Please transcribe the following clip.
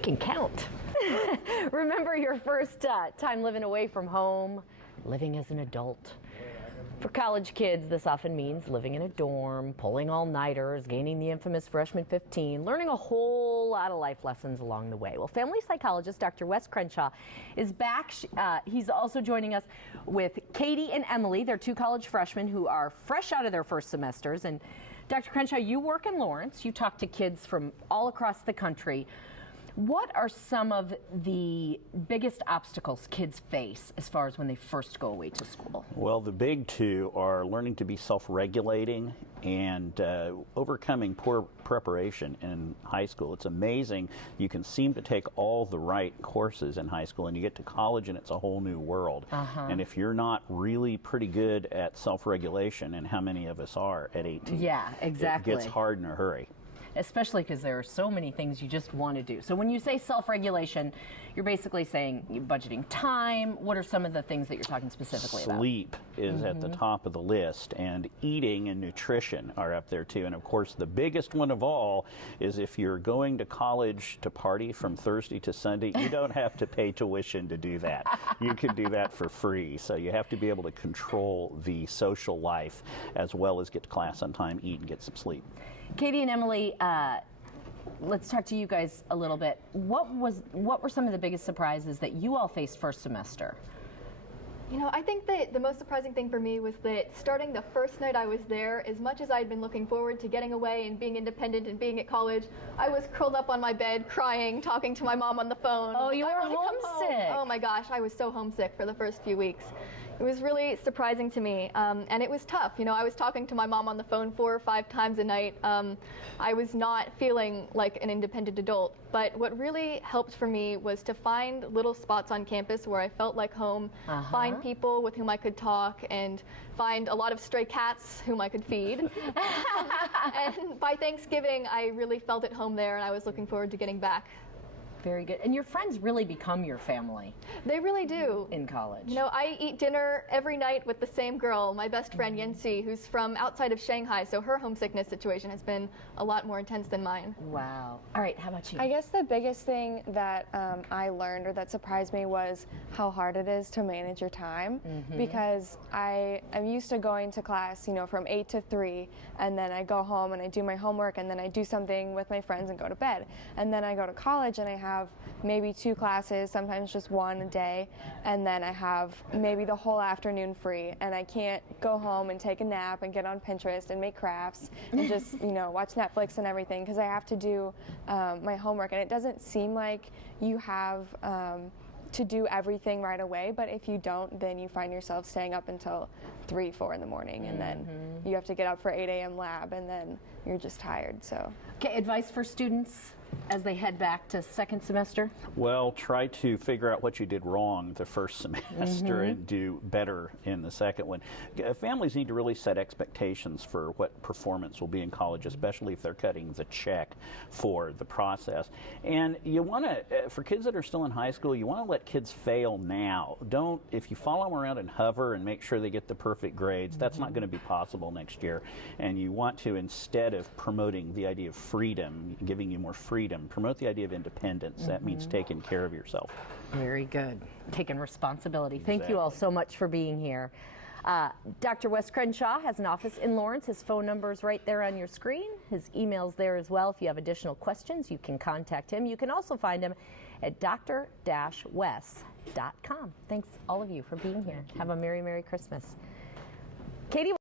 You can count. Remember your first time living away from home, living as an adult. For college kids, this often means living in a dorm, pulling all-nighters, gaining the infamous freshman 15, learning a whole lot of life lessons along the way. Well, family psychologist Dr. Wes Crenshaw is back. He's also joining us with Katie and Emily. They're two college freshmen who are fresh out of their first semesters. And Dr. Crenshaw, you work in Lawrence. You talk to kids from all across the country. What are some of the biggest obstacles kids face as far as when they first go away to school? Well, the big two are learning to be self-regulating and overcoming poor preparation in high school. It's amazing. You can seem to take all the right courses in high school and you get to college and it's a whole new world. And if you're not really pretty good at self-regulation, and how many of us are at 18? Yeah, exactly. It gets hard in a hurry. Especially because there are so many things you just want to do. So when you say self-regulation, you're basically saying budgeting time. What are some of the things that you're talking specifically about? Sleep is at the top of the list, and eating and nutrition are up there too. And of course, the biggest one of all is if you're going to college to party from Thursday to Sunday, you don't have to pay tuition to do that. You can do that for free. So you have to be able to control the social life as well as get to class on time, eat, and get some sleep. Katie and Emily, let's talk to you guys a little bit. What were some of the biggest surprises that you all faced first semester? You know, I think that the most surprising thing for me was that starting the first night I was there, as much as I'd been looking forward to getting away and being independent and being at college, I was curled up on my bed, crying, talking to my mom on the phone. Oh, you were homesick. Oh my gosh, I was so homesick for the first few weeks. It was really surprising to me, and it was tough. You know, I was talking to my mom on the phone 4 or 5 times a night. I was not feeling like an independent adult, but what really helped for me was to find little spots on campus where I felt like home, find people with whom I could talk, and find a lot of stray cats whom I could feed. And by Thanksgiving, I really felt at home there, and I was looking forward to getting back. Very good. And your friends really become your family. They really do. In college. You know, I eat dinner every night with the same girl, my best friend Yancy, who's from outside of Shanghai, so her homesickness situation has been a lot more intense than mine. Wow. All right, how about you? I guess the biggest thing that I learned or that surprised me was how hard it is to manage your time, because I'm used to going to class, you know, from 8 to 3, and then I go home and I do my homework, and then I do something with my friends and go to bed. And then I go to college and I have maybe 2 classes, sometimes just 1 a day, and then I have maybe the whole afternoon free, and I can't go home and take a nap and get on Pinterest and make crafts and just, you know, watch Netflix and everything, because I have to do my homework. And it doesn't seem like you have to do everything right away, but if you don't, then you find yourself staying up until 3, 4 in the morning, and then you have to get up for 8 a.m. lab, and then you're just tired. So, okay, advice for students as they head back to second semester? Well, try to figure out what you did wrong the first semester and do better in the second one. Families need to really set expectations for what performance will be in college, especially if they're cutting the check for the process. And you want to, for kids that are still in high school, you want to let kids fail now. Don't, if you follow them around and hover and make sure they get the perfect grades, that's not going to be possible next year. And you want to, instead of promoting the idea of freedom, giving you more freedom, promote the idea of independence. That means taking care of yourself. Very good. Taking responsibility. Thank you all so much for being here. Dr. Wes Crenshaw has an office in Lawrence. His phone number is right there on your screen. His email's there as well. If you have additional questions, you can contact him. You can also find him at dr-wes.com. Thanks all of you for being here. Have a Merry, Merry Christmas. Katie.